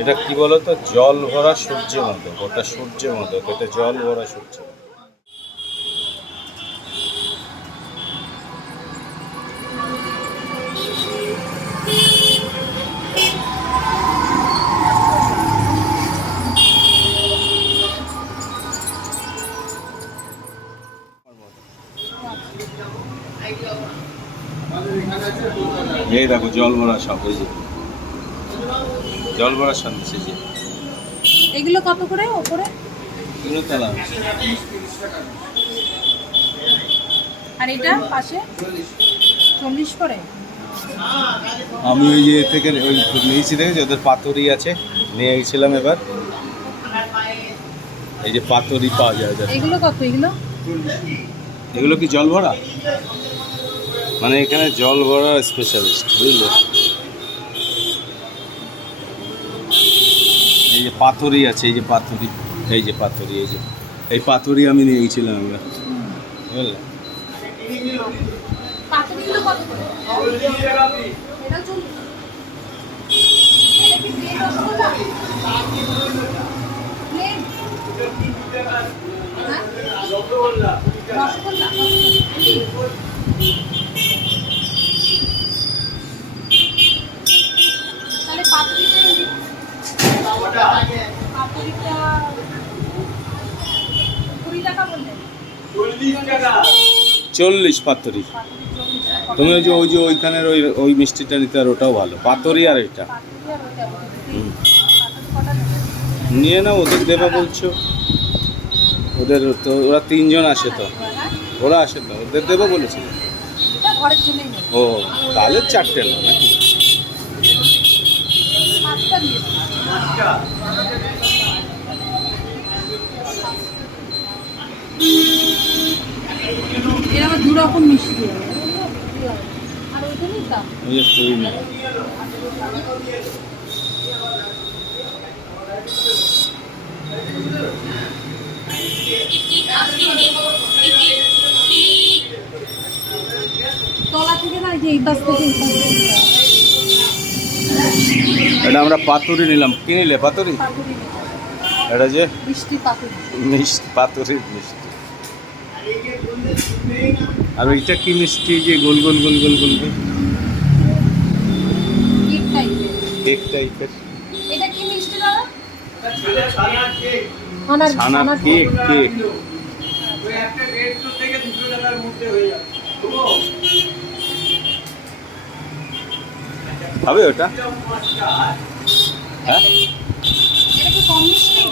এটা কি বলতো? জল ভরা সূর্যের মতো ওটা সূর্যের মতো এটা জল ভরা সূর্য। এই দেখো, জল ভরা সব, এই জল ভরা সন্দেশ যে। এগুলো কত করে ওপরে? এগুলো তালা আর এটা পাশে? চল্লিশ করে? আমি ওই যে থেকে ওই নিয়েছি দেখেছি? ওদের পাতুরি আছে নিয়ে গেছিলাম এবার। এই যে পাতুরি পাওয়া যায় এগুলো কত এগুলো? এগুলো কি জল ভরা মানে এখানে জল ভরা স্পেশালিস্ট বুঝলে? এই যে পাথরি আছে, এই যে পাথরি এই যে পাথরি এই যে, এই পাথরি আমি নিয়ে গেছিলাম আমরা। বুঝলে? প্লেন রসগোল্লা পাতুরিটা কুড়ি টাকা বললেন। চল্লিশ পাথরি পাতুরি। তুমি ওই যে ওই যে ওইখানের ওই ওই মিষ্টিটা নিতে আর ওটাও ভালো। পাথরি আর এটা। পাতুরি আর নেবেন? নিয়ে নাও ওদের দেবে বলছো। ওদের তো ওরা তিনজন আসে তো? ওরা আসে তো ওদের দেবো বলেছিল এটা ও তাহলে চারটে না নাকি পাঁচটা দিয়ে দেবো। এর আবার দু রকম মিষ্টি আর ওইটা নিতাম ওই যে তুই নে। তলা থেকে না যে এই পাশ থেকে এই পাশ থেকে। এটা আমরা পাতুরি নিলাম। কি নিলে পাতুরি? পাতুরি এটা যে মিষ্টি পাতুরি। মিষ্টি পাতুরির মিষ্টি। আর ওইটা কি মিষ্টি যে গোল গোল গোল গোল গোল গোল? কেক টাইপের। কেক টাইপের। এটা কি মিষ্টি দাদা? ছানার ছানার কেক কেক। হবে ওটা? হ্যাঁ? এটা কি কম মিষ্টি?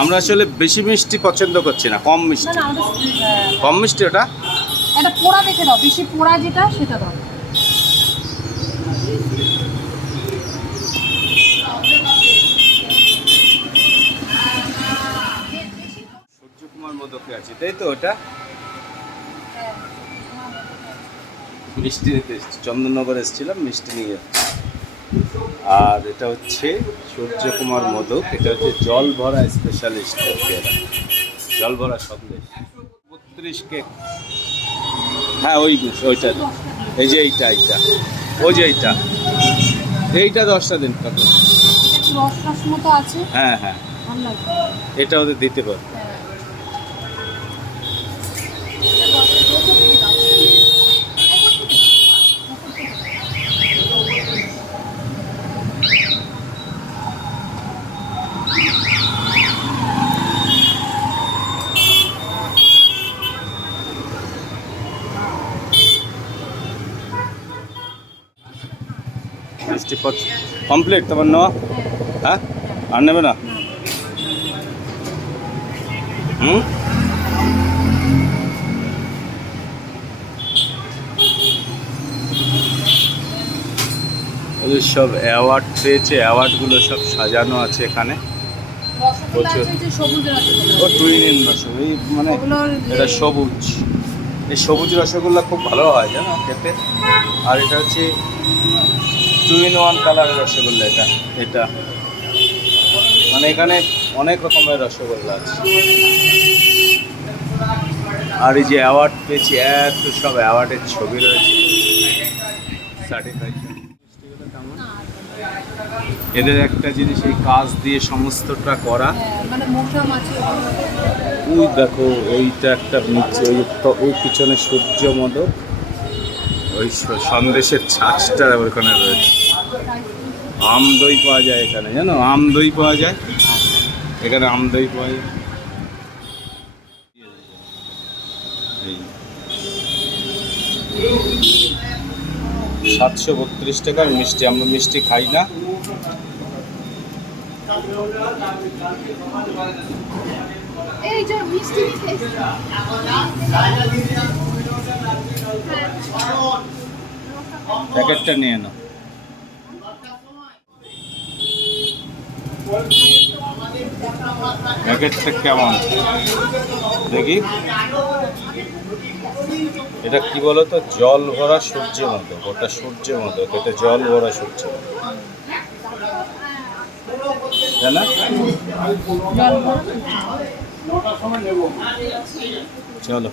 আমরা আসলে বেশি মিষ্টি পছন্দ করছি না কম মিষ্টি না আমাদের কম মিষ্টি ওটা? এটা পোড়া দেখে দাও বেশি পোড়া যেটা সেটা দাও। সূর্যকুমার মোদকে আছে তাই তো ওটা? মিষ্টি নিতে চন্দননগর এসেছিলাম মিষ্টি নিয়ে। আর এটা হচ্ছে সূর্যকুমার মোদক এটা হচ্ছে জল ভরা স্পেশালিস্ট জল ভরা সন্দেশ। বত্রিশ কেক। হ্যাঁ ওই ওইটা। এই যে এইটা এইটা। ওই যে এইটা। এইটা দশটা দিন কাকু এটা কি রস রস মতো আছে? হ্যাঁ হ্যাঁ। এটা ওদের দিতে পারবে। মিষ্টি পথ কমপ্লিট তোমার নেওয়া হ্যাঁ? আর নেবে না? হুম? সব অ্যাওয়ার্ড পেয়েছে অ্যাওয়ার্ডগুলো সব সাজানো আছে এখানে। প্রচুর। আছে যে সবুজ ও টুইন রসগোল্লা এই মানে এটা সবুজ। এই সবুজ রসগোল্লা খুব ভালো হয় জানো খেতে? আর এটা হচ্ছে টু ইন ওয়ান কালারের রসগোল্লা এটা। এটা। মানে এখানে অনেক রকমের রসগোল্লা আছে। আর এই যে অ্যাওয়ার্ড পেয়েছি এত সব অ্যাওয়ার্ডের ছবি রয়েছে। এদের একটা জিনিস এই কাজ দিয়ে সমস্তটা করা। হ্যাঁ মানে ওই দেখো ওইটা একটা নিচে ওই ওই পিছনে সূর্য মদক ওই সন্দেশের ছাঁচটা ওখানে রয়েছে। আম দই পাওয়া যায় এখানে, জানো? আম দই পাওয়া যায়। এখানে আম দই পাওয়া যায়। সাতশো বত্রিশ টাকার মিষ্টি, আমরা মিষ্টি খাই না। এই যে মিষ্টি নিতে এসেছে। প্যাকেটটা নিয়ে নাও। প্যাকেটটা কেমন? দেখি। এটা কি বলো তো জল ভরা সূর্যের মতো ওটা সূর্যের মতো এটা জল ভরা সূর্য চলো।